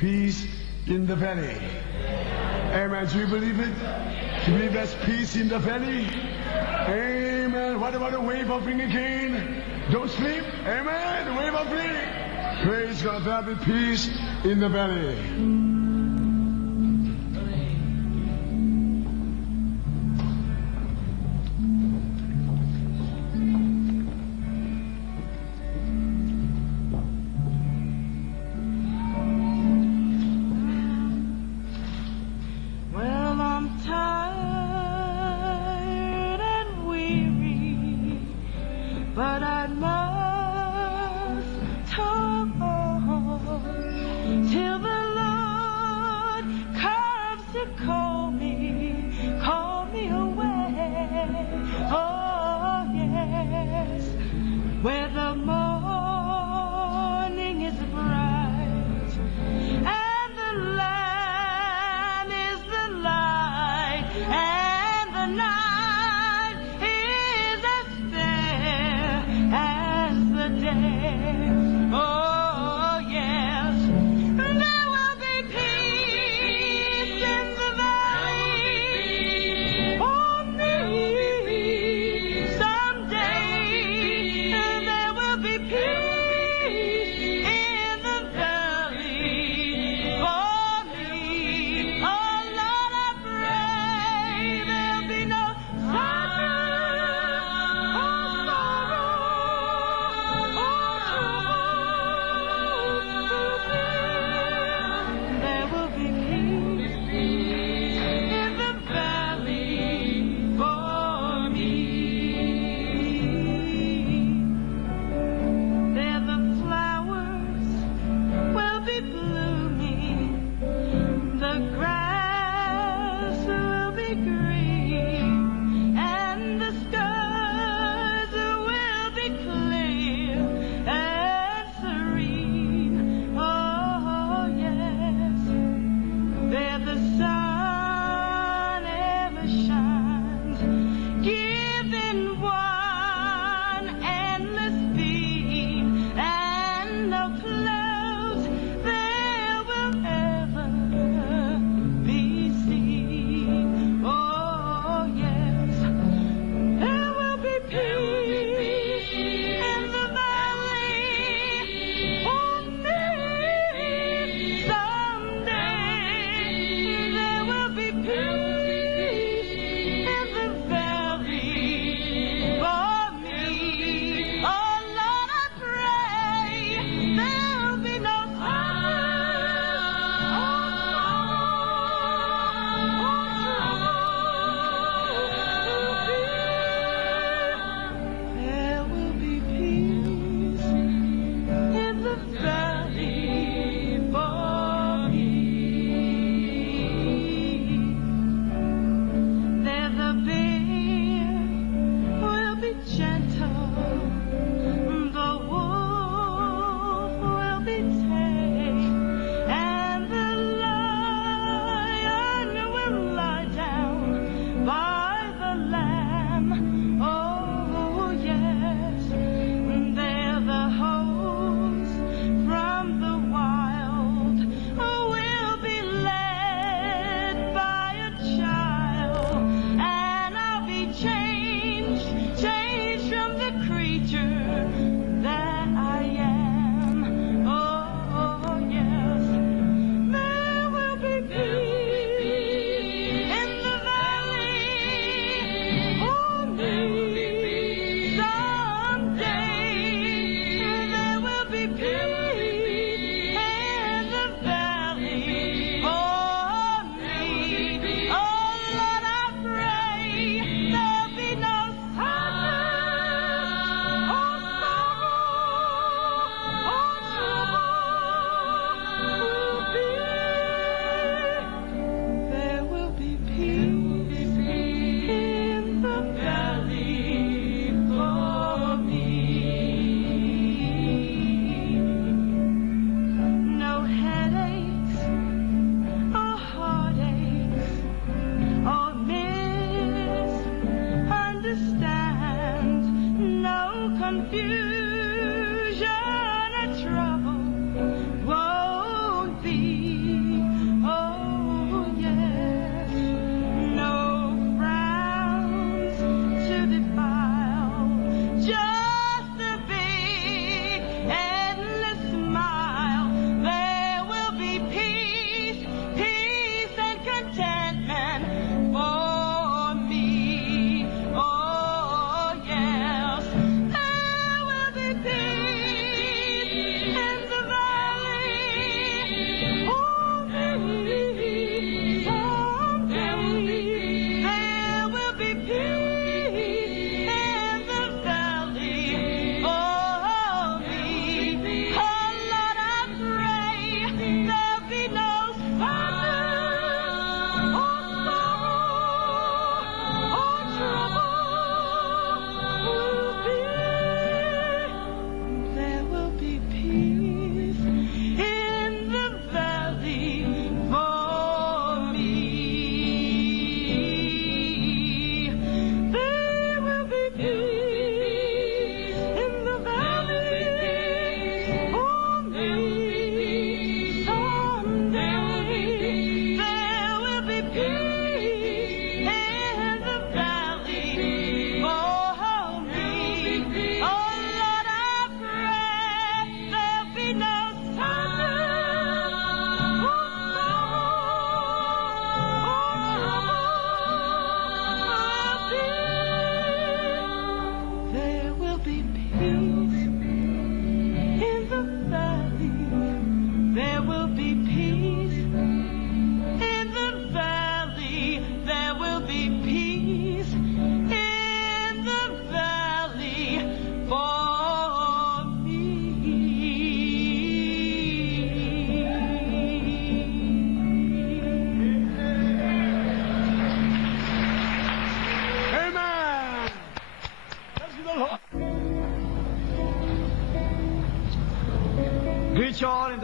Peace in the valley. Amen. Do you believe it? Do you believe there's peace in the valley? Amen. What about the wave offering again? Don't sleep. Amen. The wave offering. Praise God. There'll be peace in the valley. But I must talk on till the Lord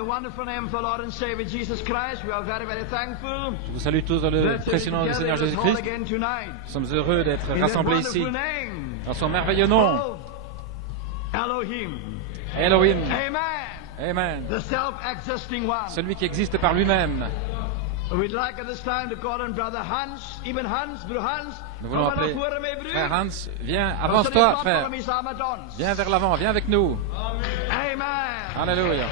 Je vous salue tous dans le précieux nom du Seigneur Jésus-Christ. Nous sommes heureux d'être rassemblés ici dans son merveilleux nom. Elohim. Amen. Celui qui existe par lui-même. Nous voulons appeler frère Hans. Viens, avance-toi, frère. Viens vers l'avant, viens avec nous. Alléluia.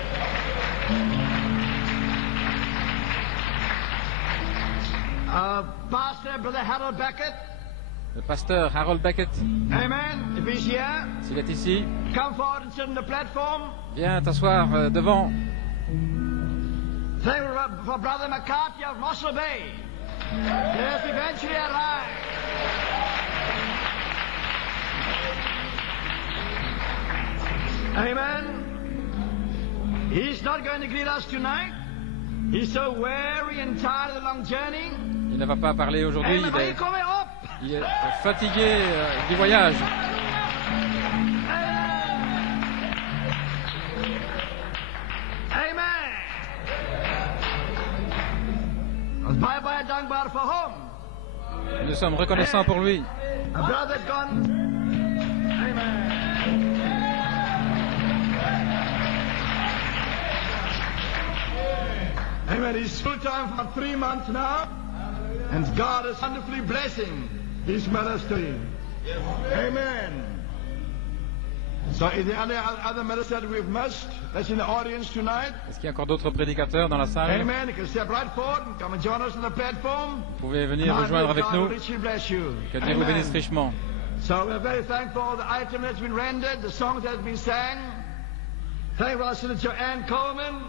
Le pasteur Harold Beckett. S'il est ici, viens t'asseoir devant. For Brother McCarthy of Mossel Bay. Yes, eventually arrived. Amen. He's not going to greet us tonight. He's so weary and tired of the long journey. Il ne va pas parler aujourd'hui. Il est fatigué du voyage. Nous sommes reconnaissants pour lui. Amen. He's full time for 3 months now, and God is wonderfully blessing his ministry. Amen. So, is there any other minister that we've missed that's in the audience tonight? Est-ce qu'il y a encore d'autres prédicateurs dans la salle? Amen. You can step right forward and come and join us on the platform. Vous pouvez venir rejoindre avec nous. Que Dieu vous bénisse richement. So we're very thankful for the item that's been rendered, the songs that have been sang. Thankful also that Joanne Coleman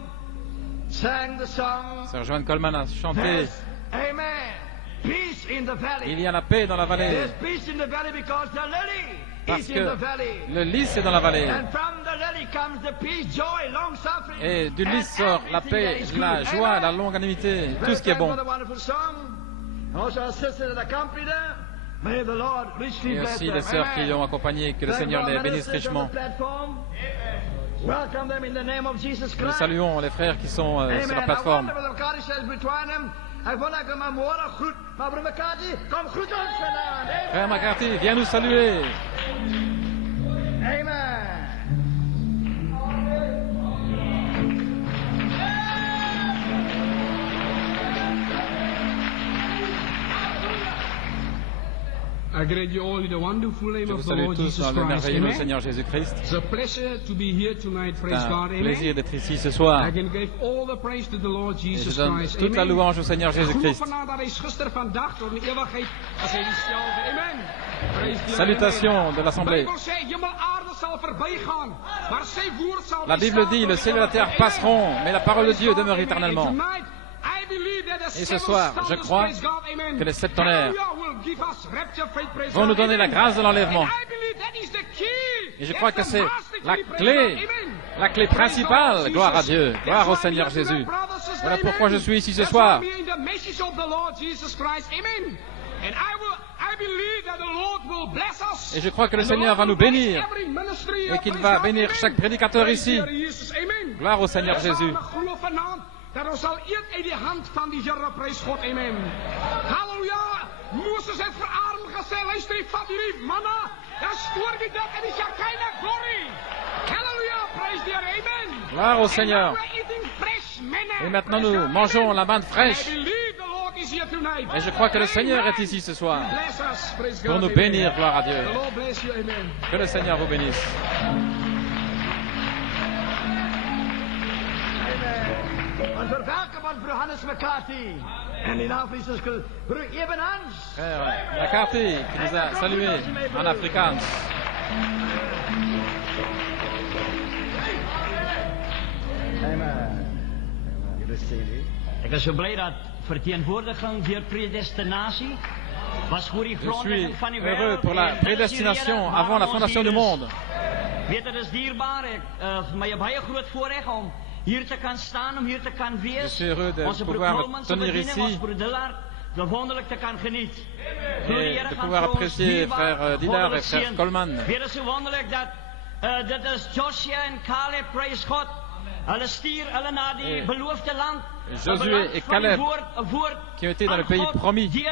sang the song. Sœur Joanne Coleman a chanté. Amen. Peace in the valley. Il y a la paix dans la vallée. There's peace in the valley because the lily. Parce que le lys est dans la vallée. Et du lys sort la paix, la joie, la longanimité, tout ce qui est bon. Et aussi les sœurs qui l'ont accompagné, que le Seigneur les bénisse richement. Nous saluons les frères qui sont sur la plateforme. Frère McCarthy, viens nous saluer. I greet you all in the wonderful name Je vous of the salue Lord tous Jesus dans le Christ. merveilleux nom du Amen. Seigneur Jésus-Christ. It's a pleasure to be here tonight. Praise C'est God. un plaisir Amen. d'être ici ce soir. I can give all the praise to the Lord Et Jesus je donne Christ. toute la Amen. louange au Seigneur Jésus-Christ. Geloof vandaag dat hij is gister, vandaag, tot in eeuwigheid als hij diezelfde. Amen. Praise the Lord. Salutations de De l'Assemblée. Bijbel zegt, hemel en aarde zal voorbij gaan, maar zijn woord zal La Bible dit, le ciel et la terre passeront, mais la parole de Dieu demeure Amen. éternellement. And tonight, I believe that the Et ce seven soir, je stars, crois praise God, amen, que les sept tonnerres Hallelujah, will give us rapture, faith, praise vont nous God, donner la amen. grâce de l'enlèvement. And I believe that is the key. Et je crois que That's the c'est master la key, praise clé, God, amen. la clé Praise principale. God, Gloire à Jesus. Dieu, gloire That's au why Seigneur we are Jésus. tonight, brothers and sisters, Voilà pourquoi amen. je suis ici ce That's soir. why we are in the message of the Lord Jesus Christ, amen. And I believe that the Lord will bless us. Et je crois que le And the Seigneur Lord va nous will bless bénir every ministry, et qu'il praise va God, bénir amen. chaque prédicateur Praise ici. the Lord Jesus, amen. Gloire au Seigneur Ons Jésus. samen glo vanaand dat ons sal eet uit die hand van die Here, prys God, amen. Halleluja. Moses het vir Aaron gesê, luister, vat hierdie manna, dan stoor die dit in die Shekinah glory. Halleluja, praise the Lord, amen. Gloire au Seigneur. And now we're eating fresh manna, Et maintenant praise nous God, mangeons amen. la manne fraîche. I believe the Lord is here tonight. Et je crois que le Seigneur Amen. est ici ce soir Bless us, praise pour God, nous amen. bénir. Gloire à Dieu. The Lord bless you, amen. Que le Seigneur vous bénisse. En verwelkom broer Hannes McCarthy. En in Afrikaans broer Eben Hans. Frère McCarthy qui nous a salués en Afrikaans. Ik is zo blij dat vertegenwoordiging voor predestinatie was voor die Je grondlegging suis van die heureux wereld. pour la En dat is die prédestination reden avant la waarom ons fondation hier du is. monde. Weet, het is dierbaar. Voor mij heb je groot voorrecht om hier te kunnen staan, om hier te kunnen Je wees. suis heureux de Onze broer pouvoir Coleman me te tenir bedienen, ici onze broer Dillard de wonderlijk te kunnen genieten. et de pouvoir apprécier frère Dillard et frère Coleman. Weer is zo wonderlijk dat dit is Joshua en Caleb, praise God. Josué et Caleb qui ont été dans le pays promis. Il y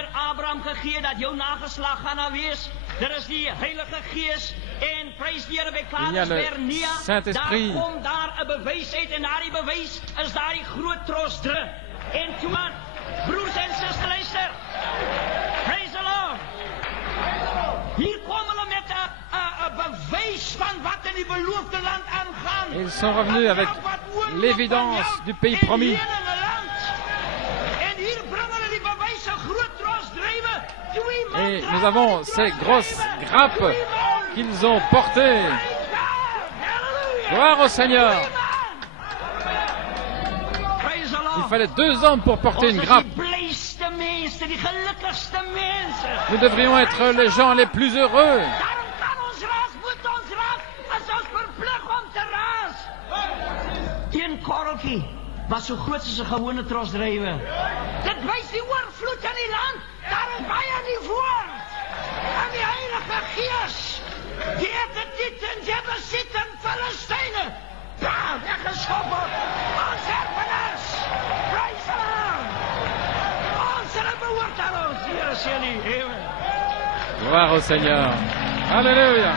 a le Saint-Esprit. Ils sont revenus avec l'évidence du pays promis. Et nous avons ces grosses grappes qu'ils ont portées. Gloire au Seigneur. Il fallait 2 hommes pour porter une grappe. Nous devrions être les gens les plus heureux. Wat zo groot is een gewone trosdrijven. Dat wijst die oorvloed in die land. Daar is bijna die voort. En die heilige geest. Die heeft het dit en die hebben zitten Palestijnen. Daar weggeschoppen. Ons erfenis. Prijs de Lord. Ons behoort aan ons. Hier is jullie. Amen. Gloire au Seigneur. Alléluia.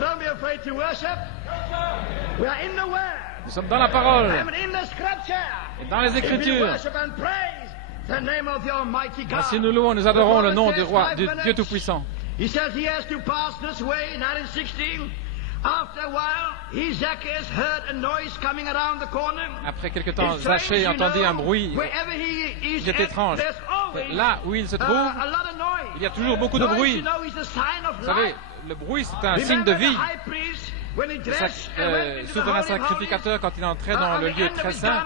Don't be afraid to worship. We are in the Word. Nous sommes dans la parole Et dans les Écritures. Ainsi nous louons, nous adorons le nom du roi, du Dieu Tout-Puissant. He says he has to pass this way in 1916. After a while, Zacchaeus heard a noise coming around the corner. Après quelque temps, Zachée entendit un bruit qui est étrange. Là où il se trouve, il y a toujours beaucoup de bruit. Vous savez, le bruit, c'est un signe de vie. Le souverain sacrificateur, quand il entrait dans le lieu très saint,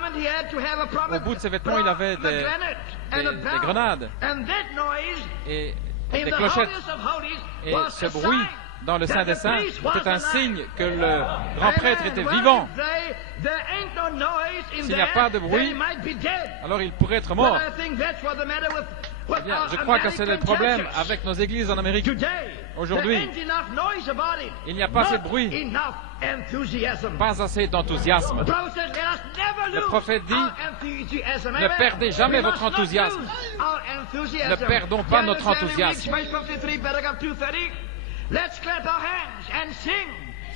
au bout de ses vêtements, il avait des grenades et des clochettes. Et ce bruit dans le Saint des Saints était un signe que le grand prêtre était vivant. S'il n'y a pas de bruit, alors il pourrait être mort. Eh bien, je crois que c'est le problème avec nos églises en Amérique. Aujourd'hui, il n'y a pas assez de bruit, pas assez d'enthousiasme. Le prophète dit, ne perdez jamais votre enthousiasme. Ne perdons pas notre enthousiasme.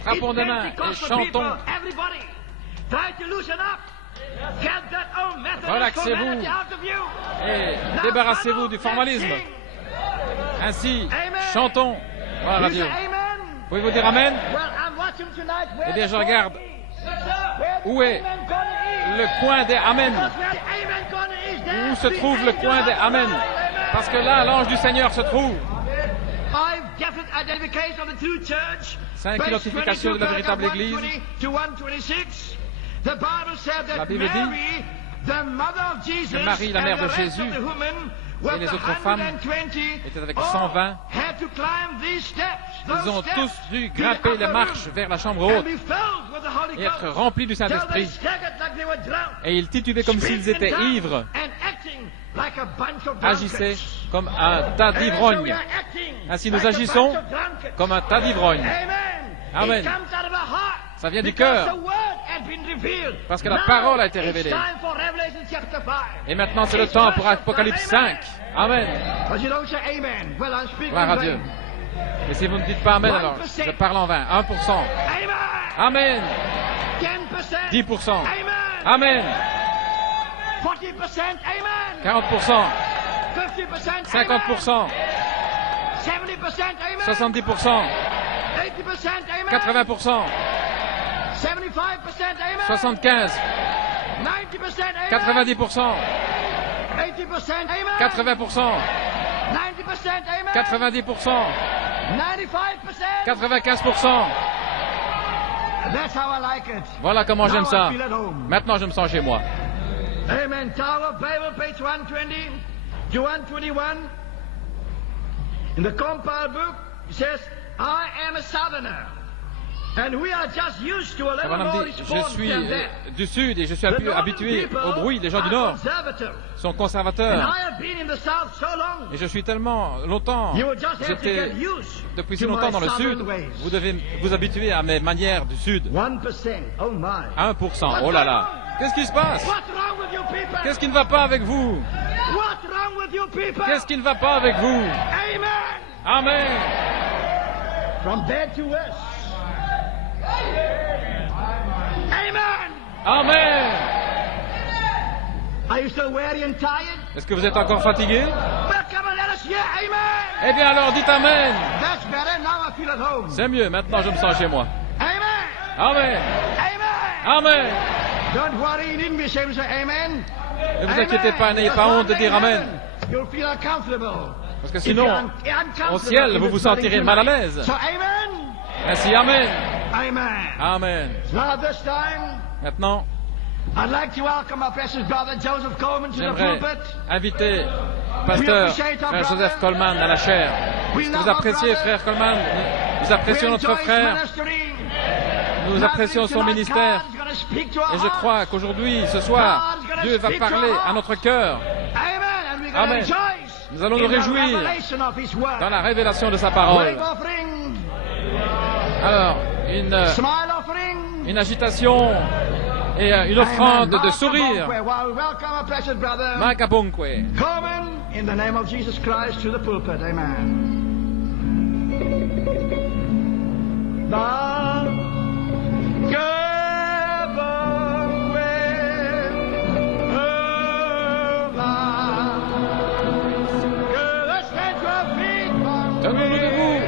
Frappons des mains et chantons. Relaxez-vous et débarrassez-vous du formalisme. Ainsi, chantons. Voilà, Dieu. Pouvez-vous dire Amen? Eh bien, je regarde. Où est le coin des Amen? Où se trouve le coin des Amen? Parce que là, l'ange du Seigneur se trouve. 5 identifications de la véritable Église. La Bible dit que Marie, la mère de Jésus, et les autres femmes étaient avec 120. Ils ont tous dû grimper les marches vers la chambre haute et être remplis du Saint-Esprit. Et ils titubaient comme s'ils étaient ivres, agissaient comme un tas d'ivrognes. Ainsi nous agissons comme un tas d'ivrognes. Amen. Ça vient du cœur. Parce que la parole a été révélée. Et maintenant, c'est le temps pour Apocalypse 5. Amen. Gloire à Dieu. Et si vous ne dites pas Amen, alors je parle en vain. 1%. Amen. 10%. Amen. 40%. 50%. 70%. 80%. 75%. 90%. 80%. 90%. 95%. Voilà comment j'aime ça. Maintenant, je me sens chez moi. Amen. Tower Bible, page 120 to 121. In the compiled book, it says, I am a southerner. je suis du Sud et je suis habitué au bruit. Les gens du Nord sont conservateurs. Et je suis tellement longtemps, j'étais depuis si longtemps dans le Sud, vous devez vous habituer à mes manières du Sud. 1%, oh là là. Qu'est-ce qui se passe? Qu'est-ce qui ne va pas avec vous? Qu'est-ce qui ne va pas avec vous? Amen. From bed to west. Amen. Amen. Are you still weary and tired? Est-ce que vous êtes encore fatigué? Well, come on, let us hear amen. Eh bien alors, dites Amen. That's better. Now I feel at home. C'est mieux, maintenant je me sens chez moi. Amen. Amen. Amen. Amen. Don't worry, you needn't be ashamed to say amen. Ne vous inquiétez pas, n'ayez pas honte de dire Amen. You'll feel uncomfortable. Parce que sinon, au ciel, vous vous sentirez mal à l'aise. So amen. Ainsi, Amen. Amen. Amen. Now this time, Maintenant, I'd like to welcome our precious brother Joseph Coleman to the j'aimerais pulpit. inviter Pasteur Frère Joseph Coleman à la chaire. Est-ce que vous appréciez, Frère Coleman? Nous apprécions notre frère. Nous apprécions son ministère. Et je crois qu'aujourd'hui, ce soir, Dieu va parler à notre cœur. Amen. Nous allons nous réjouir dans la révélation de sa parole. Alors, une agitation et une offrande de sourire. Makabunkwe. In the name of Jesus Christ to the pulpit. Amen. Tenons-nous debout.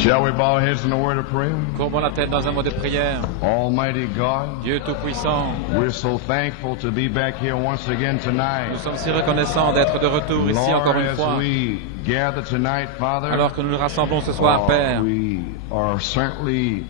Shall we bow our heads in a word of prayer? Courbons la tête dans un mot de prière. Almighty God, Dieu Tout-Puissant, we're so thankful to be back here once again tonight. Nous sommes si reconnaissants d'être de retour ici encore une fois. Lord, as we gather tonight, Father, alors que nous nous rassemblons ce soir, Père, we are certainly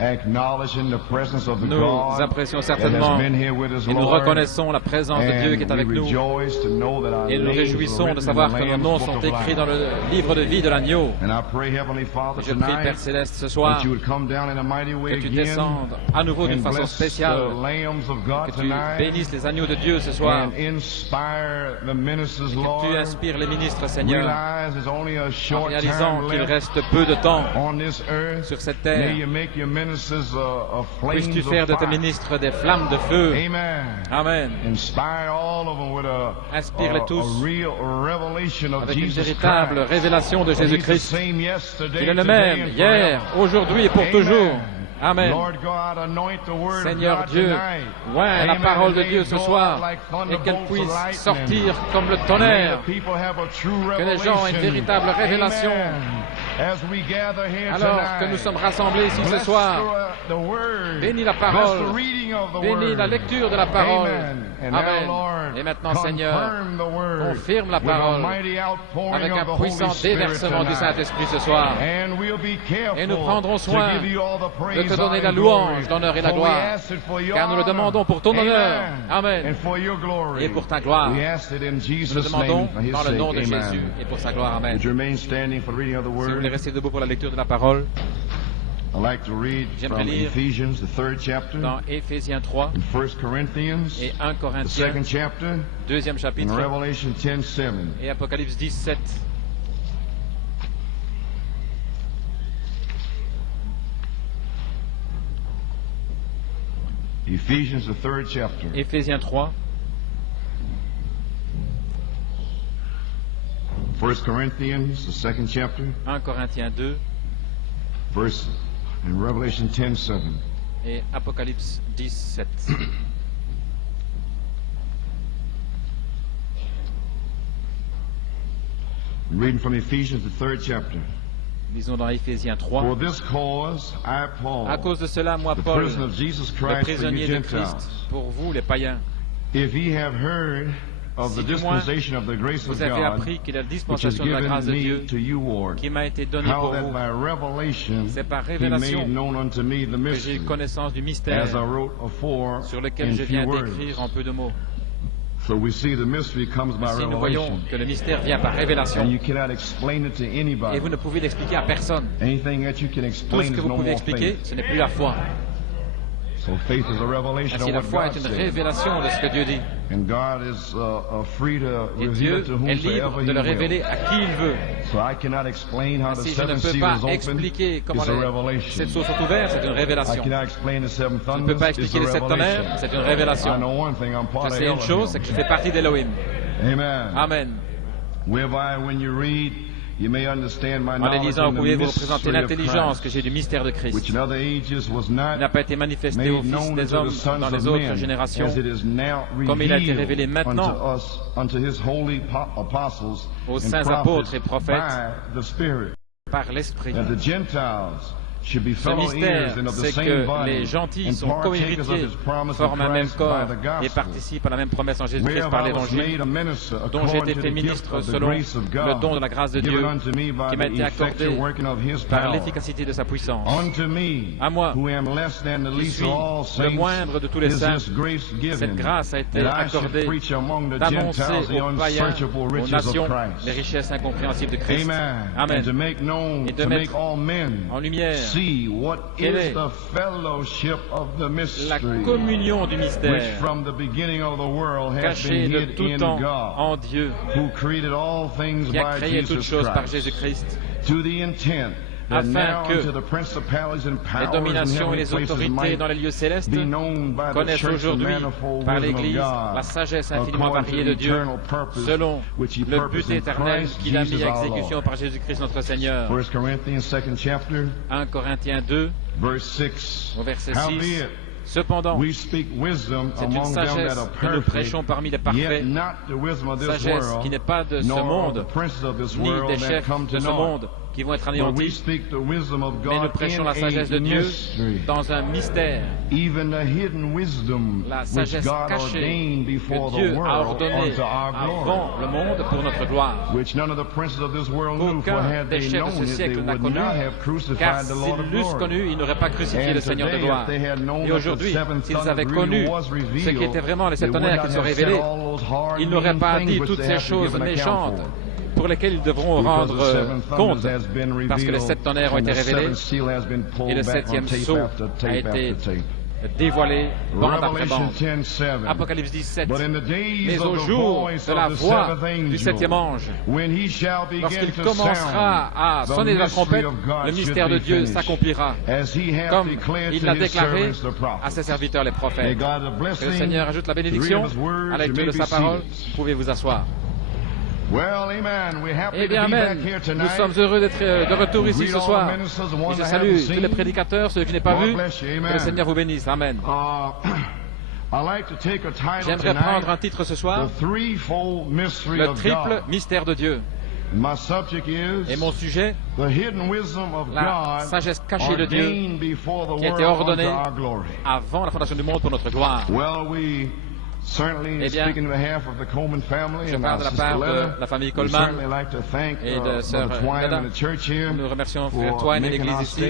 acknowledging the presence of the nous God apprécions that certainement has been here with us, et nous Lord, reconnaissons la présence de Dieu qui est avec we nous. rejoice to know that our Et nous nous names réjouissons are de written savoir in the que nos Lamb's noms Book sont of écrits Life. dans le livre de vie de l'agneau. And I pray, Heavenly Father, Et je prie, Père tonight, Céleste, ce soir, that you would come down in a mighty way que tu again descendes à nouveau d'une and façon bless spéciale, the lambs of God que tu tonight bénisses les agneaux de Dieu ce soir, and inspire the ministers, que tu Lord, inspires les ministres, Seigneur, realize there's only a en short réalisant time qu'il left reste peu de temps on this earth. sur cette May terre. you make your ministers a flames Puisses-tu of faire de tes fire. ministres des flammes de feu. Amen. Amen. Inspire all of them with Inspire-les tous a real revelation of avec une Jesus véritable Christ. révélation de He's the Jésus-Christ. same yesterday, Il est le today, même and hier, forever. aujourd'hui et pour Amen. toujours. Amen. Lord God, anoint the word Seigneur of God Dieu, tonight. ouais, la Amen. parole de May Dieu it ce go soir out like et thunderbolts qu'elle of puisse lightning. sortir comme le May tonnerre. the people have a true Que les gens aient une revelation. véritable révélation. Amen. Alors que nous sommes rassemblés ici ce soir, bénis la parole, bénis la lecture de la parole. Amen. Et maintenant, Seigneur, confirme la parole avec un puissant déversement du Saint-Esprit ce soir. Et nous prendrons soin de te donner la louange, l'honneur et la gloire, car nous le demandons pour ton honneur. Amen. Et pour ta gloire. Nous le demandons dans le nom de Jésus et pour sa gloire. Amen. Si vous voulez rester debout pour la lecture de la parole, j'aimerais lire dans Éphésiens 3 et 1 Corinthiens, deuxième chapitre, et Apocalypse 17. Éphésiens 3. 1 Corinthians, the second chapter. 1 Corinthiens 2. Verse in Revelation 10:7. Et Apocalypse 17. I'm reading from Ephesians, the third chapter. Lisons dans Éphésiens 3. For this cause, I, Paul, à cause de cela, moi, Paul, le prisonnier de Christ, pour vous, les païens, if ye have heard of the dispensation of the grace of vous avez God, appris qu'il y a la dispensation de la grâce de Dieu qui m'a été donnée pour vous. C'est par révélation que j'ai eu connaissance du mystère sur lequel je viens d'écrire en peu de mots. Ici, nous voyons que le mystère vient par révélation et vous ne pouvez l'expliquer à personne. Tout ce que vous pouvez expliquer, ce n'est plus la foi. Ainsi, la foi est une révélation de ce que Dieu dit. Et Dieu est libre de le révéler à qui il veut. Ainsi, je ne peux pas expliquer comment les 7 sceaux sont ouverts, c'est une révélation. Je ne peux pas expliquer les 7 tonnerres, c'est une révélation. Je sais une chose, c'est que je fais partie d'Elohim. Amen. En les lisant, vous pouvez vous représenter l'intelligence que j'ai du mystère de Christ. Il n'a pas été manifesté aux fils des hommes dans les autres générations, comme il a été révélé maintenant aux saints apôtres et prophètes par l'Esprit. Ce mystère, c'est que les gentils sont co-héritiers, forment un même corps et participent à la même promesse en Jésus-Christ par l'Évangile, dont j'ai été fait ministre selon le don de la grâce de Dieu qui m'a été accordé par l'efficacité de sa puissance. À moi, qui suis le moindre de tous les saints, cette grâce a été accordée d'annoncer aux païens, aux nations, les richesses incompréhensibles de Christ. Amen. Et de mettre en lumière quelle est la communion du mystère cachée de tout temps en Dieu qui a créé toutes choses par Jésus-Christ afin que les dominations et les autorités dans les lieux célestes connaissent aujourd'hui par l'Église la sagesse infiniment variée de Dieu selon le but éternel qu'il a mis à exécution par Jésus-Christ notre Seigneur. 1 Corinthiens 2 au verset 6. Cependant, c'est une sagesse que nous prêchons parmi les parfaits, sagesse qui n'est pas de ce monde, ni des chefs de ce monde qui vont être anéantis, mais nous prêchons la sagesse de Dieu dans un mystère, la sagesse cachée que Dieu a ordonnée avant le monde pour notre gloire. Aucun des chefs de ce siècle n'a connu, car s'ils l'eussent connu, ils n'auraient pas crucifié le Seigneur de gloire. Et aujourd'hui, s'ils avaient connu ce qui était vraiment les 7 tonnerres qui sont révélés, ils n'auraient pas dit toutes ces choses méchantes pour lesquels ils devront rendre compte, parce que les 7 tonnerres ont été révélés et le 7e sceau a été dévoilé bande après bande. Apocalypse 17. Mais au jour de la voix du 7e ange, lorsqu'il commencera à sonner de la trompette, le mystère de Dieu s'accomplira, comme il l'a déclaré à ses serviteurs les prophètes. Que le Seigneur ajoute la bénédiction à la lecture de sa parole. Vous pouvez vous asseoir. Eh bien, amen. Nous sommes heureux d'être de retour ici ce soir. Et je salue tous les prédicateurs, ceux qui n'aient pas vu. Que le Seigneur vous bénisse. Amen. J'aimerais prendre un titre ce soir. Le triple mystère de Dieu. Et mon sujet, la sagesse cachée de Dieu qui a été ordonnée avant la fondation du monde pour notre gloire. Eh bien, je parle de la part de la famille Coleman et de Sœur Nada. Nous remercions Frère Twine et l'Église ici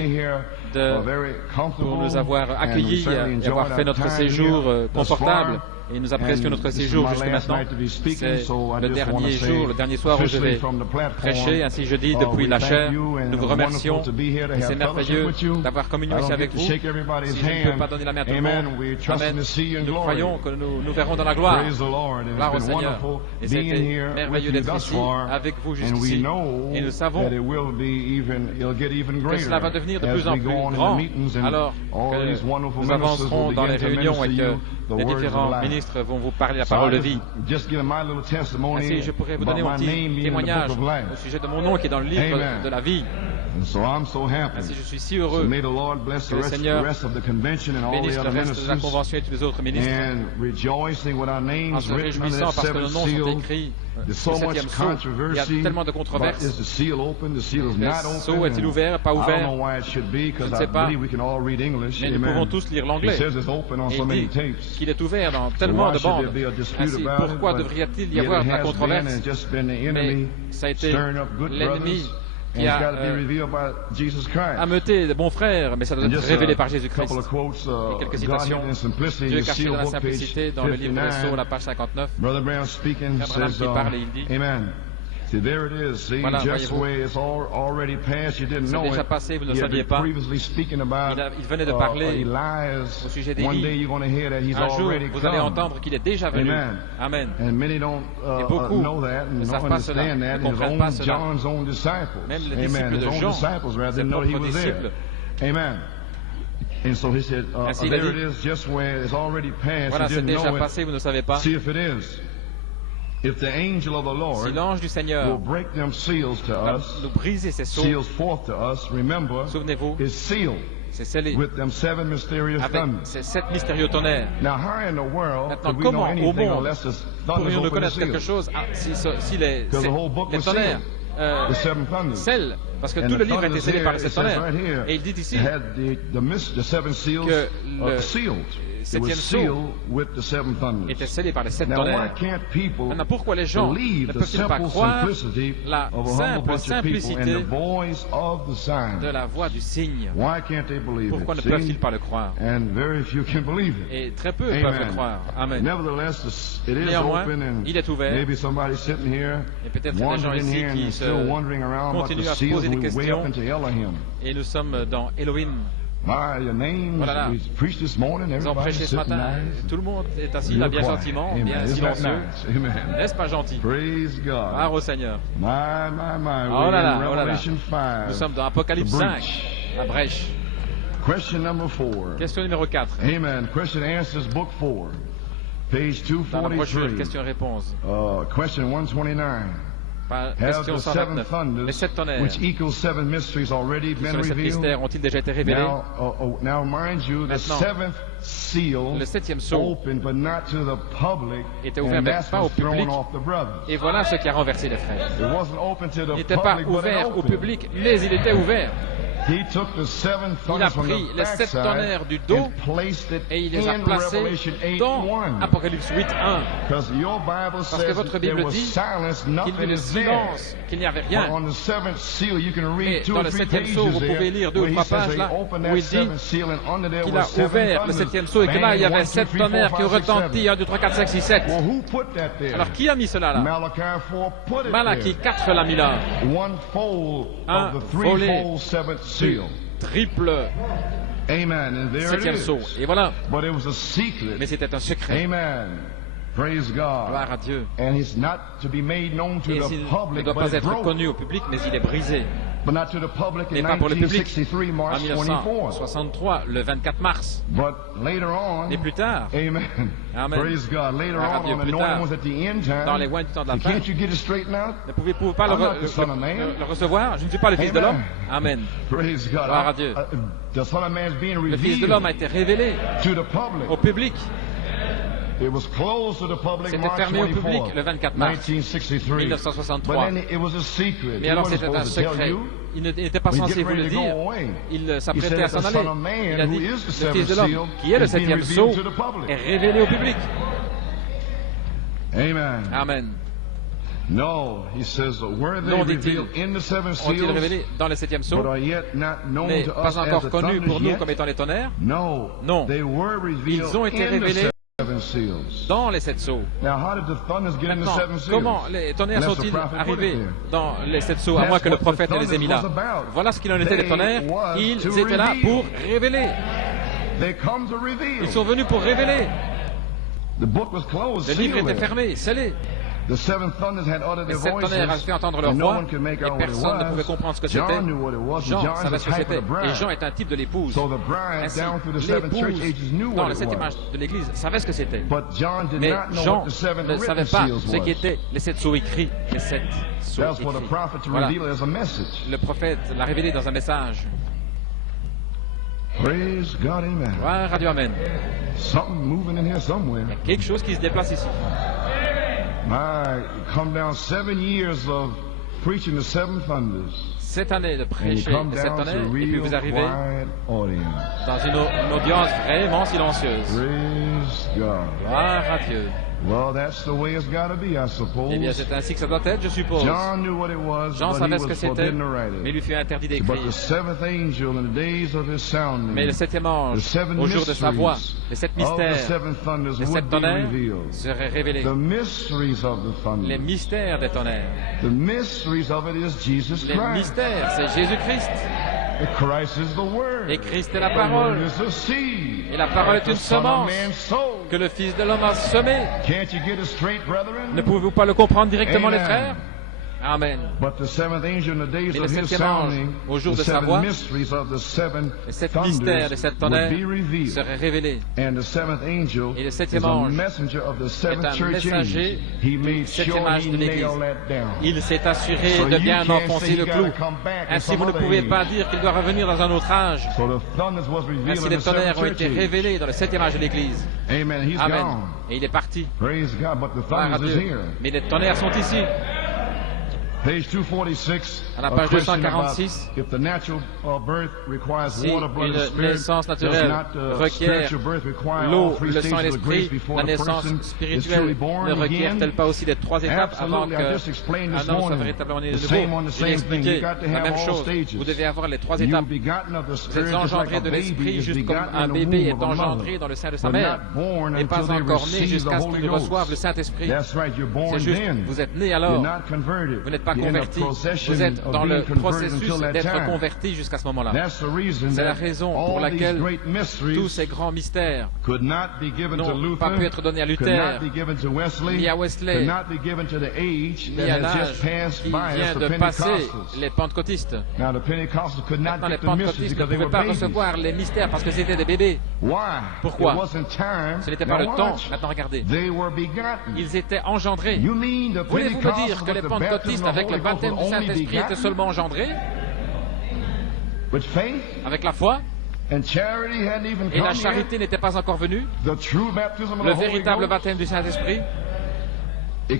pour nous avoir accueillis et avoir fait notre séjour confortable. Et nous apprécions notre séjour jusque maintenant. C'est le dernier jour, le dernier soir où je vais prêcher. Ainsi je dis depuis la chair. Nous vous remercions. Et c'est merveilleux d'avoir communion ici avec vous. Si je ne peux pas donner la main à tout le monde, amen. Nous croyons que nous verrons dans la gloire. Gloire au Seigneur. Et c'était merveilleux d'être ici avec vous jusqu'ici. Et nous savons que cela va devenir de plus en plus grand alors que nous avancerons dans les réunions et que les différents ministres vont vous parler la parole de vie. Ainsi, je pourrais vous donner mon petit témoignage au sujet de mon nom qui est dans le livre de la vie. Ainsi, je suis si heureux que le Seigneur bénisse le reste de la convention et tous les autres ministres en se réjouissant parce que nos noms sont écrits au 7e sceau. Il y a tellement de controverses. Le sceau est-il ouvert, pas ouvert? Je ne sais pas, mais nous pouvons tous lire l'anglais. Et il dit qu'il est ouvert dans tellement de bandes. Ainsi, pourquoi devrait-il y avoir de la controverse? Mais ça a été l'ennemi qui a ameuté de bons frères, mais ça doit être révélé par Jésus-Christ. Et quelques citations. Dieu est caché dans la simplicité, dans le livre des Sceaux, la page 59. Frère Branham qui parle et il dit, voilà, voyez-vous, c'est déjà passé, vous ne le saviez pas. Il venait de parler au sujet d'Élie. Un jour, vous allez entendre qu'il est déjà venu. Amen. Et beaucoup ne savent pas cela, ne comprennent pas cela. Même les disciples de Jean, ses propres disciples. Amen. Ainsi il a dit, voilà, c'est déjà passé, vous ne savez pas. Si l'ange du Seigneur va nous briser ses sceaux, souvenez-vous, c'est scellé avec ces 7 mystérieux tonnerres. Maintenant, comment au monde pourrions-nous connaître quelque chose si les tonnerres scellent? Parce que tout le livre a été scellé par les 7 tonnerres. Et il dit ici que le 7e sceau était scellé par les 7 tonnerres. Maintenant, pourquoi les gens ne peuvent-ils pas croire la simple simplicité de la voix du signe? Pourquoi ne peuvent-ils pas le croire? Et très peu peuvent le croire. Amen. Néanmoins, il est ouvert. Et peut-être des gens ici qui continuent à se poser des questions. Et nous sommes dans Elohim. Voilà, nous avons prêché ce matin. Tout le monde est assis là bien gentiment, bien silencieux. N'est-ce pas gentil? Gloire au Seigneur. Oh là là, oh là là. Nous sommes dans Apocalypse 5, la brèche. Question numéro 4. Amen. Question answers book 4. Page 243. Dans la brochure, question-réponse. Question 129. Question 129. Les 7 tonnerres. Which equals 7 mysteries already been les 7 mystères ont-ils déjà été révélés? Now mind you, the 7th seal le 7e sceau open, but not to the public, était ouvert, mais pas au public. Et voilà ce qui a renversé les frères. Il n'était pas ouvert au public, mais il était ouvert. Il a pris les 7 tonnerres du dos et il les a placés dans Apocalypse 8.1. Parce que votre Bible dit qu'il y eut le silence, qu'il n'y avait rien. Mais dans le 7e sceau, vous pouvez lire 2 ou 3 pages là, où il dit qu'il a ouvert le 7e sceau et que là, il y avait 7 tonnerres qui ont retenti. 1, 2, 3, 4, 5, 6, 7. Alors, qui a mis cela là? Malachie 4 l'a mis là. Un volet triple 7e sceau. Et voilà. Mais c'était un secret. Gloire à Dieu. Et il ne doit pas être connu au public, mais il est brisé. Mais pas pour le public. En 1963, le 24 mars. Et plus tard. Amen. Gloire à Dieu. Plus tard, dans les loin du temps de la fin, ne pouvez-vous pas le recevoir? Je ne suis pas le Fils de l'homme. Amen. Gloire à Dieu. Le Fils de l'homme a été révélé au public. C'était fermé au public le 24 mars 1963. Mais alors c'était un secret. Il n'était pas censé vous le dire. Il s'apprêtait à s'en aller. Il a dit, le Fils de l'homme, qui est le 7e sceau, est révélé au public. Amen. Non, dit-il, ont-ils révélé dans le 7e sceau, mais pas encore connus pour nous comme étant les tonnerres? Non, ils ont été révélés dans les 7 sceaux. Maintenant, comment les tonnerres sont-ils arrivés dans les 7 sceaux, à moins que le prophète ne les ait mis là? Voilà ce qu'il en était des tonnerres. Ils étaient là pour révéler. Ils sont venus pour révéler. Le livre était fermé, scellé. Les 7 tonnerres avaient fait entendre leur voix et personne ne pouvait comprendre ce que c'était. Jean savait ce que c'était. Et Jean est un type de l'épouse. Ainsi, l'épouse, dans cette image de l'Église, savait ce que c'était. Mais Jean ne savait pas ce qu'étaient les 7 sceaux écrits. Les 7 sceaux écrits. Voilà. Le prophète l'a révélé dans un message. Gloire à Dieu, amen. Il y a quelque chose qui se déplace ici. Cette année de prêcher les 7 tonnerres, et puis vous arrivez dans une audience vraiment silencieuse. Gloire à Dieu. Eh bien, c'est ainsi que ça doit être, je suppose. Jean savait ce que c'était, mais il lui fut interdit d'écrire. Mais le 7e ange, au jour de sa voix, les 7 mystères, les 7 tonnerres seraient révélés. Les mystères des tonnerres. Les mystères, c'est Jésus-Christ. Et Christ est la parole. Et la parole est une semence que le Fils de l'homme a semée. Ne pouvez-vous pas le comprendre directement, les frères? Amen. Mais le 7e ange, au jour de sa voix, les 7 mystères des 7 tonnerres seraient révélés. Et le 7e ange est un messager du 7e âge de l'Église. Il s'est assuré de bien enfoncer le clou. Ainsi, vous ne pouvez pas dire qu'il doit revenir dans un autre âge. Ainsi, les tonnerres ont été révélés dans le 7e âge de l'Église. Amen. Et il est parti. Gloire à Dieu. Mais les tonnerres sont ici. À la page 246, si une naissance naturelle requiert l'eau, le sang et l'esprit, la naissance spirituelle ne requiert-elle pas aussi les 3 étapes avant qu'un homme soit véritablement né de nouveau? Je l'ai expliqué, la même chose. Vous devez avoir les 3 étapes. Vous êtes engendré de l'esprit juste comme un bébé est engendré dans le sein de sa mère, et pas encore né jusqu'à ce qu'il reçoive le Saint-Esprit. C'est juste, vous êtes né alors, vous n'êtes pas converti, vous êtes dans le processus d'être converti jusqu'à ce moment-là. C'est la raison pour laquelle tous ces grands mystères n'ont pas pu être donnés à Luther, ni à Wesley, ni à l'âge qui vient de passer les pentecôtistes. Maintenant, les pentecôtistes ne pouvaient pas recevoir les mystères parce que c'était des bébés. Pourquoi? Ce n'était pas le temps. Maintenant, regardez. Ils étaient engendrés. Voulez-vous me dire que les pentecôtistes, avec le baptême du Saint-Esprit, étaient seulement engendrés avec la foi, et la charité n'était pas encore venue? Le véritable baptême du Saint-Esprit, il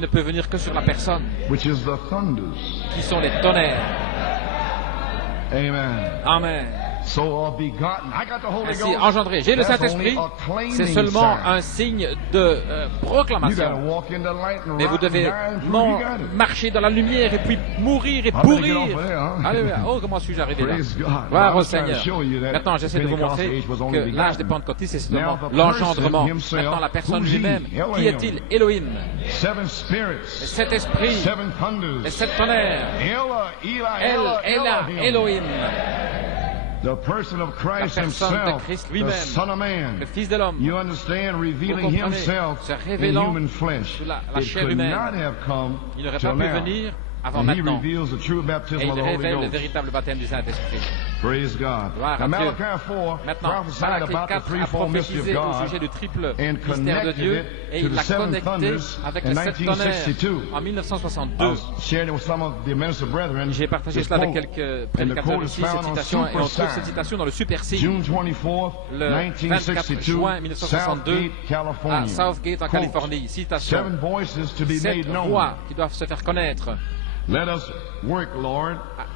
ne peut venir que sur la personne, qui sont les tonnerres. Amen. Ainsi, engendré. J'ai le Saint-Esprit, c'est seulement un signe de proclamation. Mais vous devez marcher dans la lumière et puis mourir et pourrir. Alléluia. Oh, comment suis-je arrivé là? Gloire au Seigneur. Maintenant, j'essaie de vous montrer que l'âge des pentecôtistes, c'est seulement l'engendrement. Maintenant, la personne lui-même. Qui est-il? Elohim. Les 7 esprits, les 7 tonnerres. Elohim. La personne de Christ lui-même, le Fils de l'homme, vous comprenez, se révélant sous la chair humaine, il n'aurait pas pu venir avant maintenant, et il révèle le véritable baptême du Saint-Esprit. Praise God. Gloire à Dieu. Maintenant, Malachi 4 a prophétisé au sujet du triple mystère de Dieu et il l'a connecté avec les 7 tonnerres en 1962. J'ai partagé cela avec quelques prédicateurs ici, cette citation, et on trouve cette citation dans le Super Signe, le 24 juin 1962 à Southgate en Californie. Citation, 7 voix qui doivent se faire connaître.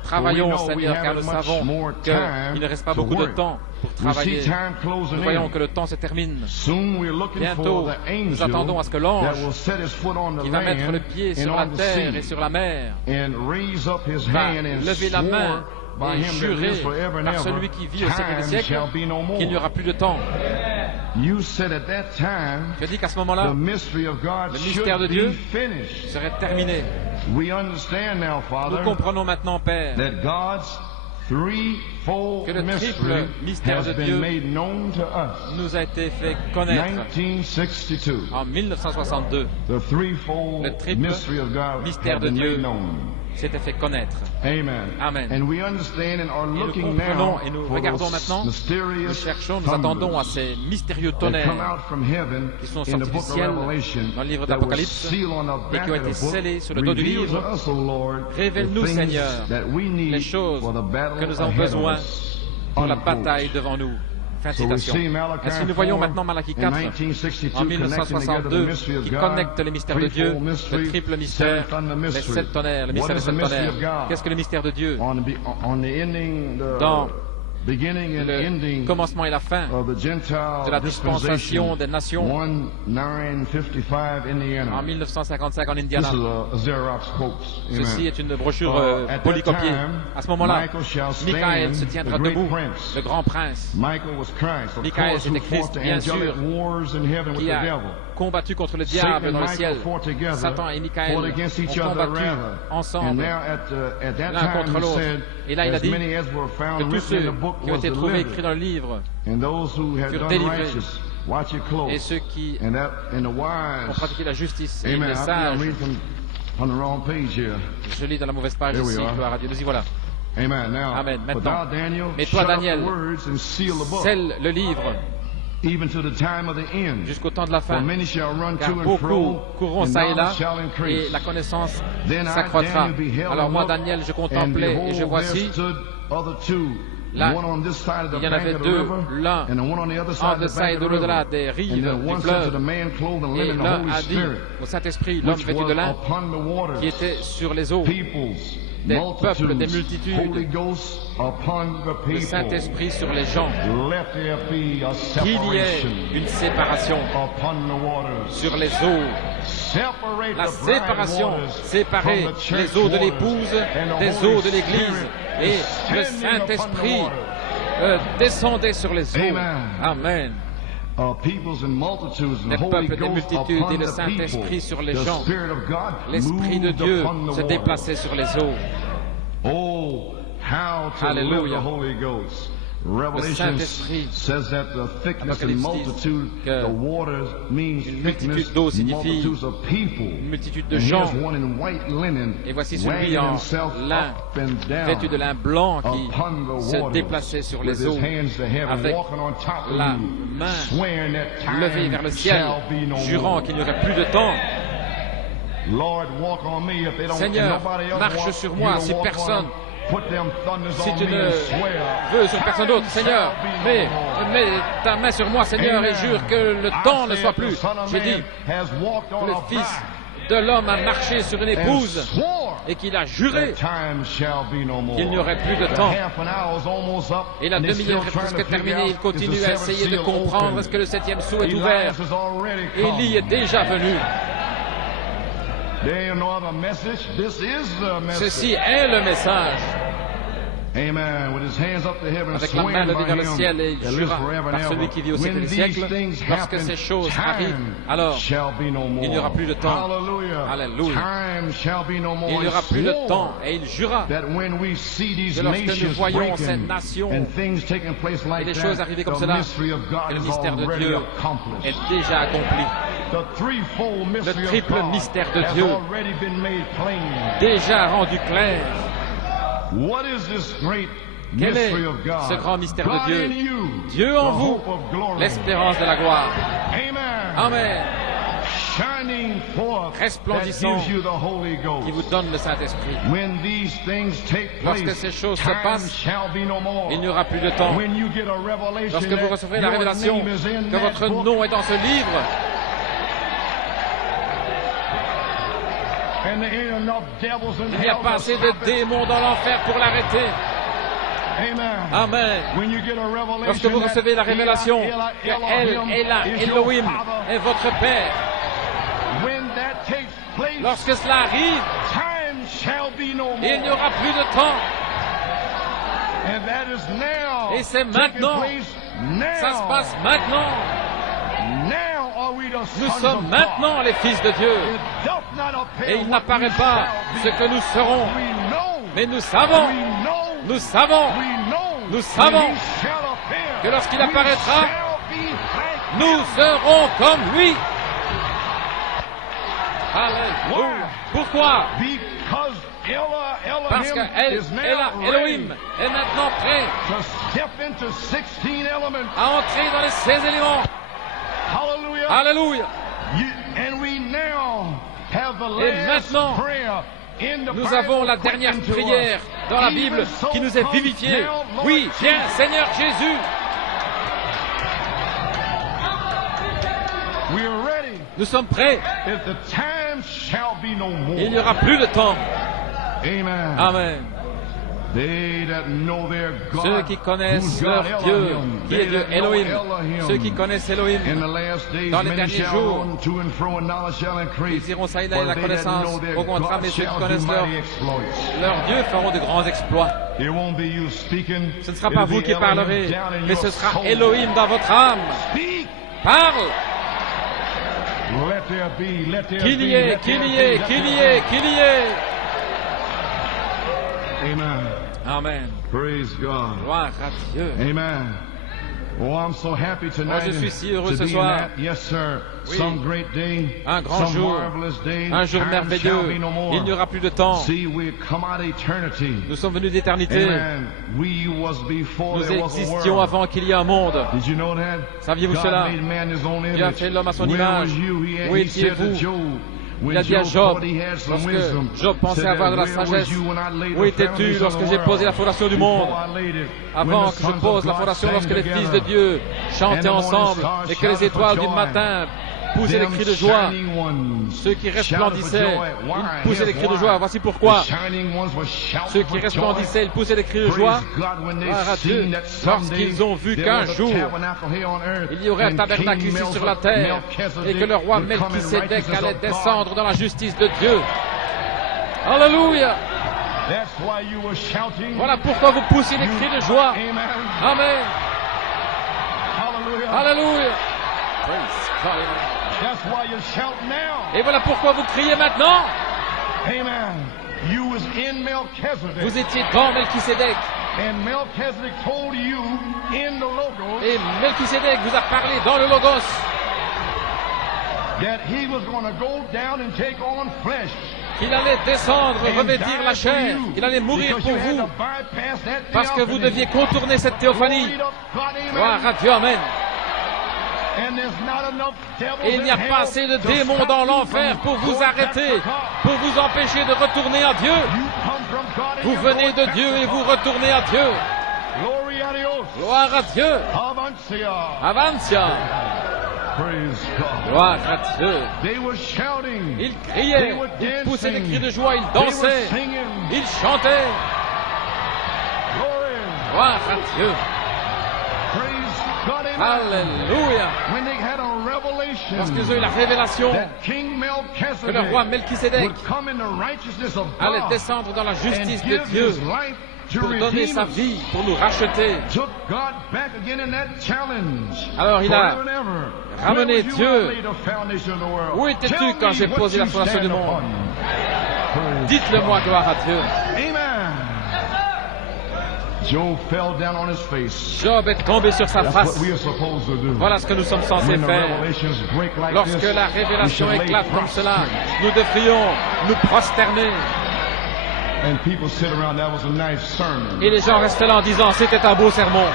Travaillons, Seigneur, car nous savons qu'il ne reste pas beaucoup de temps pour travailler. Nous voyons que le temps se termine. Bientôt, nous attendons à ce que l'ange qui va mettre le pied sur la terre et sur la mer va lever la main et jurer par celui qui vit au siècle des siècles qu'il n'y aura plus de temps. Je dis qu'à ce moment-là, le mystère de Dieu serait terminé. Nous comprenons maintenant, Père, que le triple mystère de Dieu nous a été fait connaître en 1962. Le triple mystère de Dieu s'était fait connaître. Amen. Et nous comprenons et nous regardons maintenant, nous cherchons, nous attendons à ces mystérieux tonnerres qui sont sortis du ciel dans le livre d'Apocalypse et qui ont été scellés sur le dos du livre. Révèle-nous, Seigneur, les choses que nous avons besoin pour la bataille devant nous. Fin de citation. Ainsi, nous voyons maintenant Malachi 4 en 1962 qui connecte les mystères de Dieu, le triple mystère, les 7 tonnerres, le mystère des 7 tonnerres. Qu'est-ce que le mystère de Dieu? Dans le commencement et la fin de la dispensation des nations en 1955 en Indiana. Ceci est une brochure polycopiée. À ce moment-là, Michael se tiendra debout, le grand prince. Michael, c'était Christ, bien sûr, qui a combattu contre le diable dans le ciel. Satan et Michael ont combattu ensemble, l'un contre l'autre. Et là, il a dit que tous ceux qui ont été trouvés écrits dans le livre furent délivrés. Et ceux qui ont pratiqué la justice et les sages. Je lis dans la mauvaise page ici, gloire à Dieu. Nous y voilà. Amen. Maintenant, mais toi, Daniel, scelle le livre jusqu'au temps de la fin, car beaucoup courront ça et là, et la connaissance s'accroîtra. Alors moi, Daniel, je contemplais, et je voici, là, il y en avait 2, l'un en deçà et de l'au-delà des rives du fleuve, et l'un a dit au Saint-Esprit, l'homme vêtu de lin, qui était sur les eaux, des peuples, des multitudes, le Saint-Esprit sur les gens, qu'il y ait une séparation sur les eaux, la séparation, séparer les eaux de l'épouse des eaux de l'Église, et le Saint-Esprit descendait sur les eaux. Amen. Des peuples, des multitudes et le Saint-Esprit sur les gens. L'Esprit de Dieu se déplaçait sur les eaux. Alléluia. Le Saint-Esprit, Apocalypse dit qu'une multitude d'eau signifie une multitude de gens. Et voici celui en lin, vêtu de lin blanc, qui se déplaçait sur les eaux avec la main levée vers le ciel, jurant qu'il n'y aurait plus de temps. Seigneur, marche sur moi si personne... Si tu ne veux sur personne d'autre, Seigneur, mets ta main sur moi, Seigneur, et jure que le temps ne soit plus. J'ai dit que le Fils de l'homme a marché sur une épouse et qu'il a juré qu'il n'y aurait plus de temps. Et la demi-heure est presque terminée. Il continue à essayer de comprendre est-ce que le 7e sceau est ouvert. Élie est déjà venu. Ceci est le message. Avec la main levée vers le ciel, et il jura par celui qui vit au siècle des siècles, lorsque ces choses arrivent, alors il n'y aura plus de temps. Alléluia. Il n'y aura plus de temps, et il jura que lorsque nous voyons ces nations et des choses arriver comme cela, que le mystère de Dieu est déjà accompli. Le triple mystère de Dieu déjà rendu clair. Quel est ce grand mystère de Dieu? Dieu en vous, l'espérance de la gloire. Amen. Resplendissant, qui vous donne le Saint-Esprit. Lorsque ces choses se passent, il n'y aura plus de temps. Lorsque vous recevrez la révélation que votre nom est dans ce livre, il n'y a pas assez de démons dans l'enfer pour l'arrêter. Amen. Lorsque vous recevez la révélation que Elohim est votre Père, lorsque cela arrive, il n'y aura plus de temps. Et c'est maintenant. Ça se passe maintenant. Nous sommes maintenant les fils de Dieu. Et il n'apparaît pas ce que nous serons. Mais nous savons que lorsqu'il apparaîtra, nous serons comme lui. Alléluia. Pourquoi? Parce que Elohim est maintenant prêt à entrer dans les 16 éléments. Alléluia. Et maintenant, nous avons la dernière prière dans la Bible qui nous est vivifiée. Oui, viens Seigneur Jésus. Nous sommes prêts. Il n'y aura plus de temps. Amen. Ceux qui connaissent leur Dieu, qui est Dieu Elohim, ceux qui connaissent Elohim, dans les derniers jours, ils iront ça et là et la connaissance au contraire, mais ceux qui connaissent leur Dieu feront de grands exploits. Ce ne sera pas vous qui parlerez, mais ce sera Elohim dans votre âme. Parle! Qu'il y ait. Amen. Amen. Praise God. Gloire à Dieu. Amen. Oh, I'm so happy tonight. Je suis si heureux ce soir. Yes, sir. Oui. Some great day, Un grand some jour, marvelous day. un jour Time merveilleux. shall be no more. Il n'y aura plus de temps. See, we come out of eternity. Nous sommes venus d'éternité. Amen. We was before Nous there was a existions world. avant qu'il y ait un monde. Did you know that? Saviez-vous God cela? made man his own Dieu a image. fait l'homme à son Where image. was you? Où He said to étiez-vous? Job, Il a dit à Job, lorsque Job pensait avoir de la sagesse, où étais-tu lorsque j'ai posé la fondation du monde? Avant que je pose la fondation, lorsque les fils de Dieu chantaient ensemble et que les étoiles du matin poussaient des cris de joie, ceux qui resplendissaient, ils poussaient des cris de joie. Voici pourquoi. Ceux qui resplendissaient, ils poussaient des cris de joie. Gloire à Dieu, lorsqu'ils ont vu qu'un jour, il y aurait un tabernacle ici sur la terre et que le roi Melchisédek allait descendre dans la justice de Dieu. Alléluia. Voilà pourquoi vous poussez des cris de joie. Amen. Alléluia. Et voilà pourquoi vous criez maintenant. Vous étiez dans Melchisédek. Et Melchisédek vous a parlé dans le Logos qu'il allait descendre, revêtir la chair, qu'il allait mourir pour vous, parce que vous deviez contourner cette théophanie. Gloire à Dieu, amen. Et il n'y a pas assez de démons dans l'enfer pour vous arrêter, pour vous empêcher de retourner à Dieu. Vous venez de Dieu et vous retournez à Dieu. Gloire à Dieu. Avancia. Gloire à Dieu. Ils criaient, ils poussaient des cris de joie, ils dansaient, ils chantaient. Gloire à Dieu. Alléluia. Lorsqu'ils ont eu la révélation que le roi Melchisédek allait descendre dans la justice de Dieu pour donner sa vie, pour nous racheter. Alors il a ramené Dieu. Où étais-tu quand j'ai posé la fondation du monde? Dites-le-moi, gloire à Dieu. Job est tombé sur sa face. Voilà ce que nous sommes censés faire. Lorsque la révélation éclate comme cela, nous devrions nous prosterner. And people sit around, that was a nice sermon. Et les gens restaient là en disant, c'était un beau sermon.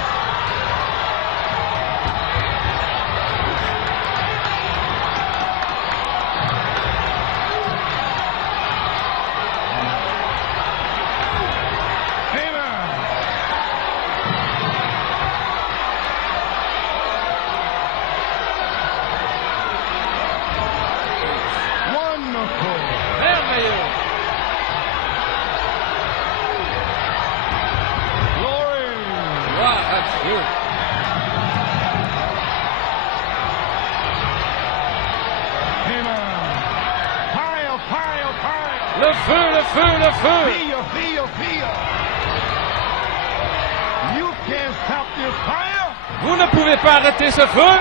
Le feu, le feu, le feu. Fire, fire, fire. You can't stop this fire. Vous ne pouvez pas arrêter ce feu.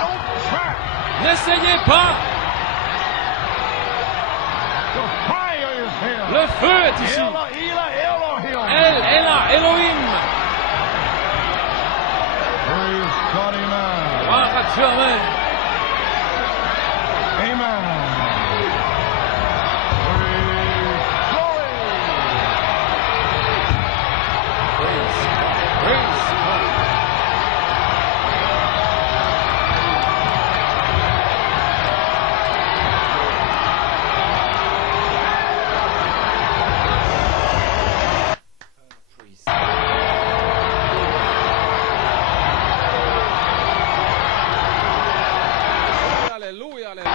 Don't try. N'essayez pas. The fire is here. Le feu est ici. El, Ela, Elohim. Praise God, amen. Gloire à Dieu, amen. Amen. Alléluia, alléluia.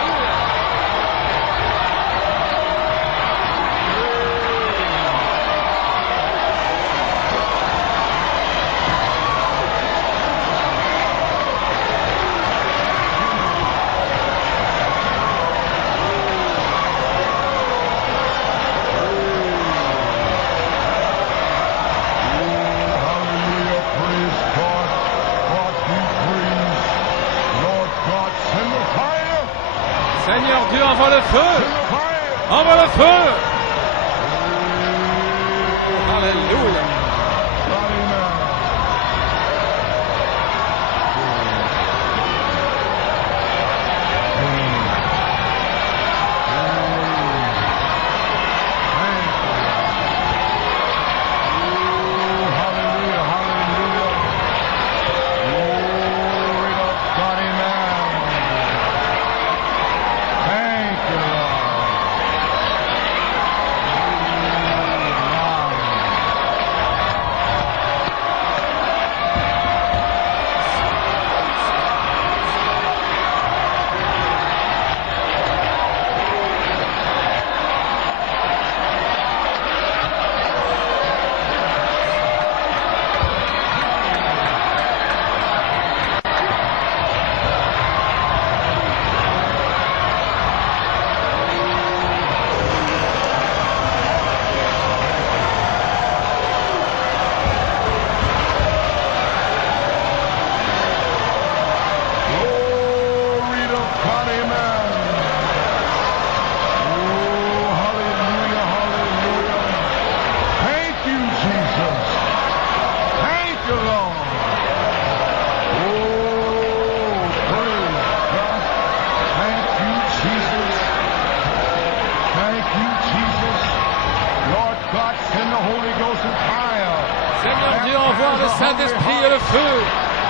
Seigneur Dieu, envoie le feu! Envoie le feu! Alléluia! Seigneur Dieu, envoie le Saint-Esprit et le feu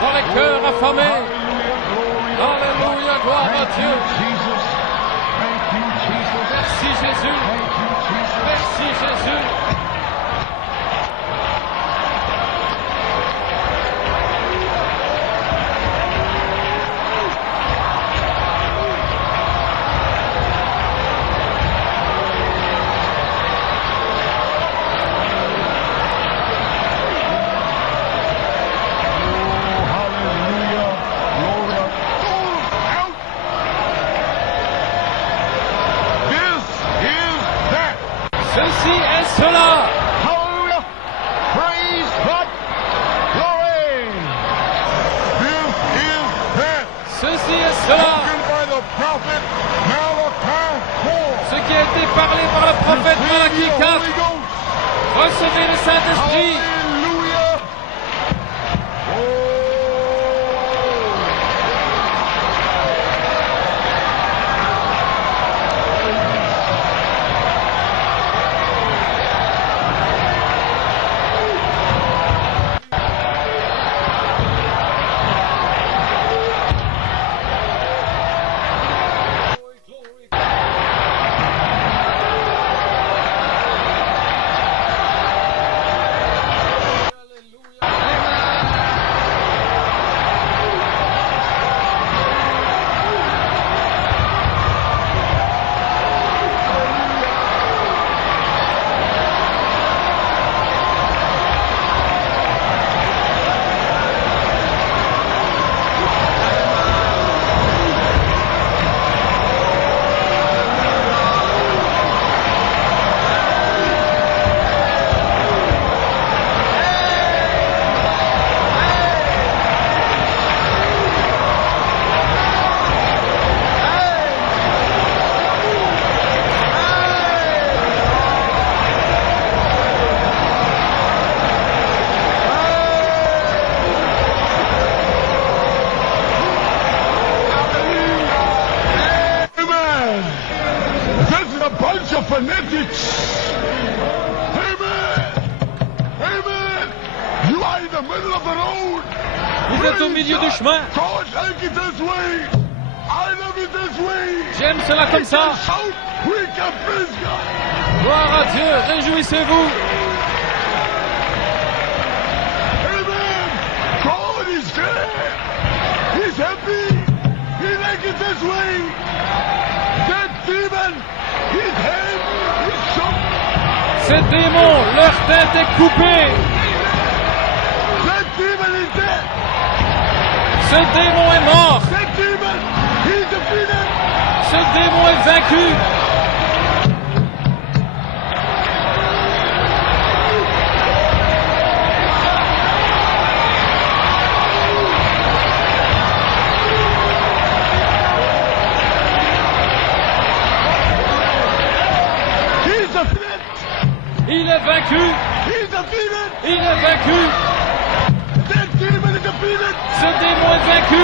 dans les cœurs affamés. Alléluia, gloire à Dieu. Merci Jésus. Merci Jésus. Ceci est cela. Hallelujah. Praise God. Glory. This is that. Ceci est cela. Spoken by the prophet Malachi 4. Ce qui a été parlé par le prophète Malachi 4. Recevez le Saint-Esprit. Hallelujah. Oh. bunch of fanatics. Amen. Amen. You are in the middle of the road. Vous êtes au milieu du chemin. God, like it this way. I love it this way. J'aime cela comme ça. We can praise God. Gloire à Dieu, réjouissez-vous. Amen. God is there. He's happy. He like it this way. That demon, his head is chopped. Ces démons, leur tête est coupée. That demon is dead. Ce démon est mort. That demon, he's defeated. Ce démon est vaincu. Il est vaincu. Il est vaincu. Ce démon est vaincu.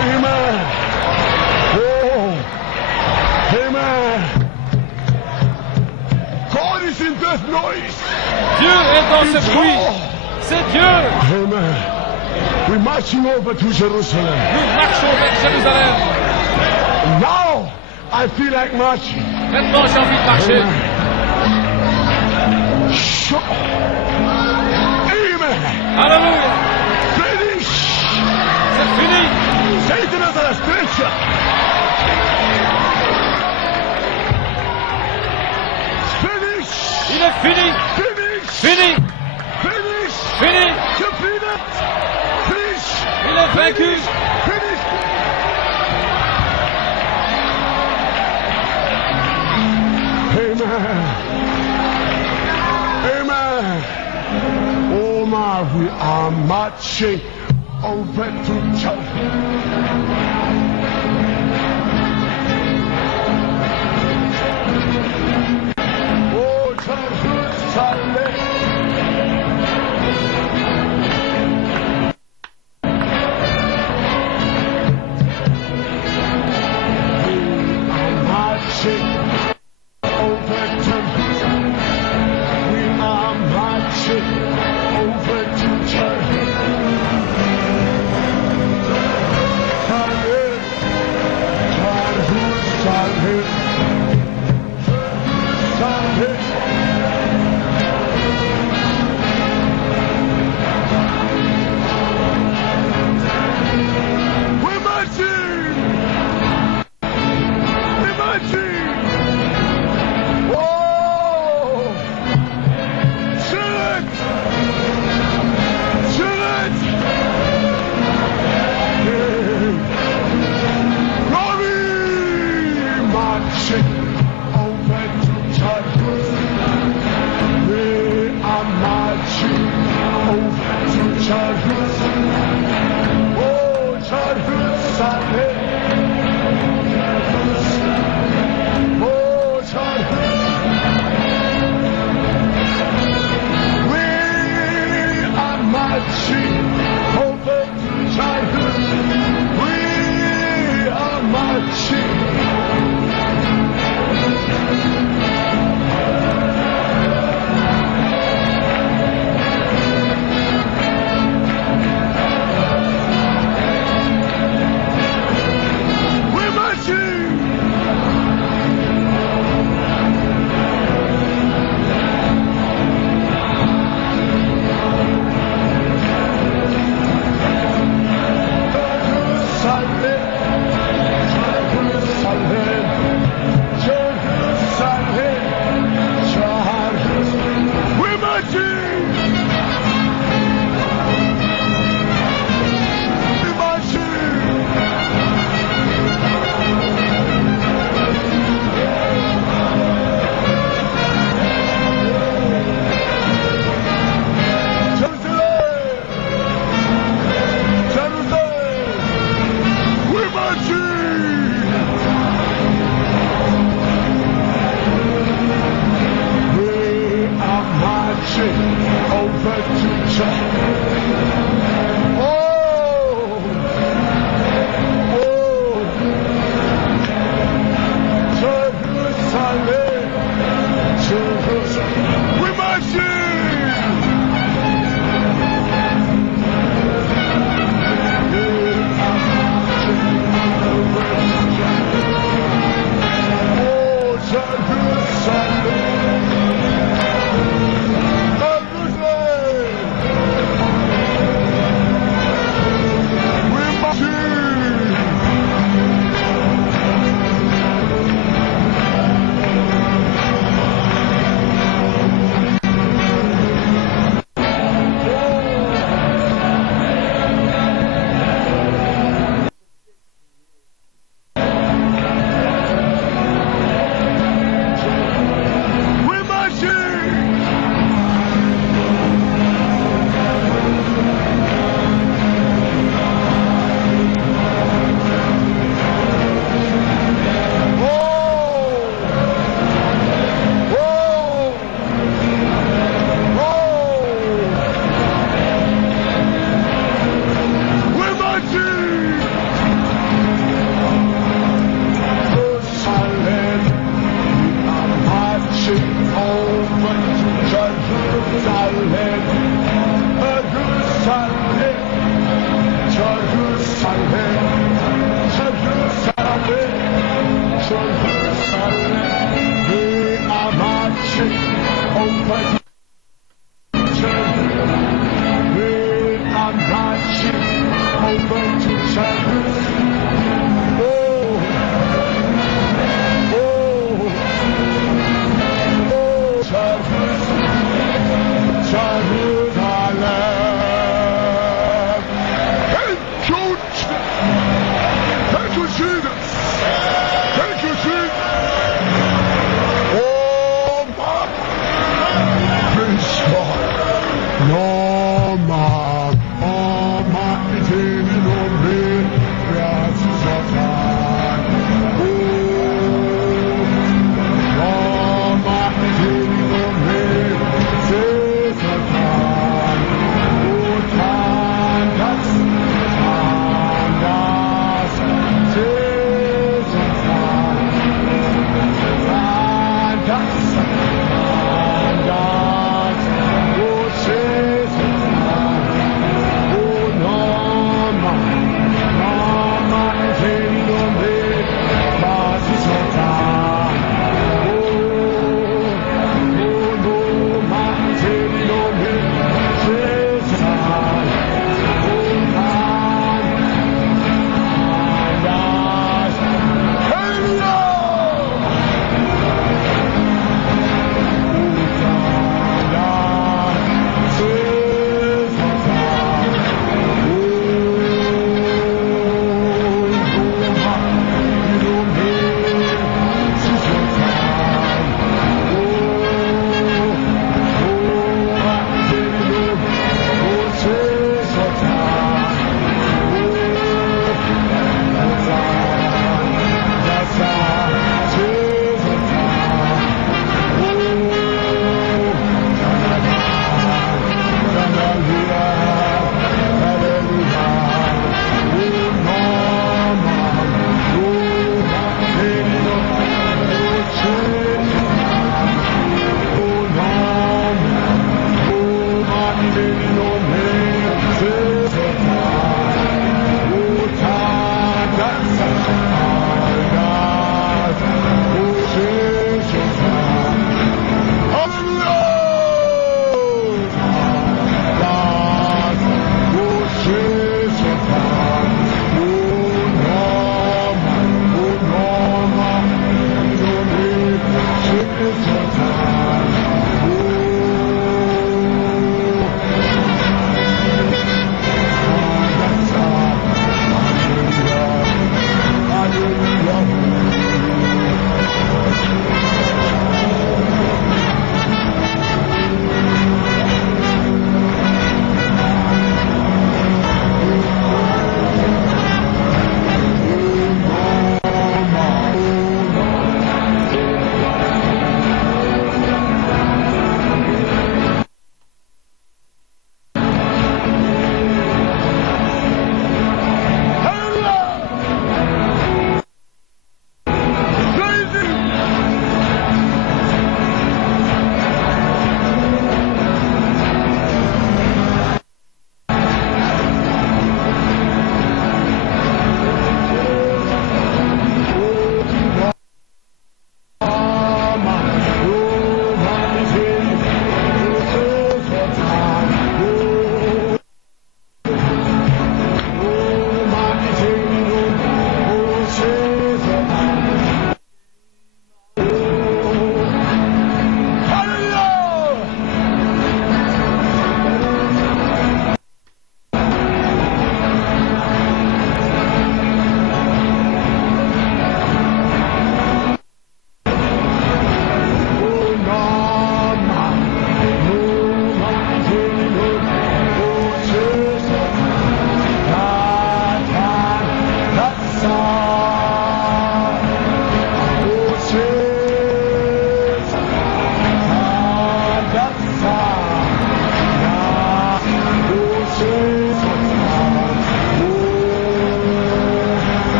Amen. Oh. Amen. God is in this noise. Dieu est dans ce bruit. C'est Dieu. Amen. We're marching over to Jerusalem. Nous marchons vers Jérusalem. Now I feel like marching. Maintenant, j'ai envie de marcher. Amen. Alléluia. Finish. C'est fini. Satan is a stretcher. Finish. Il est fini. Finish. Fini. Finish. Fini. Defeated. Finish. Il est vaincu. Finish. Amen. Amen. Oh my, we are marching over to church. Oh, Jerusalem. Glory, marching.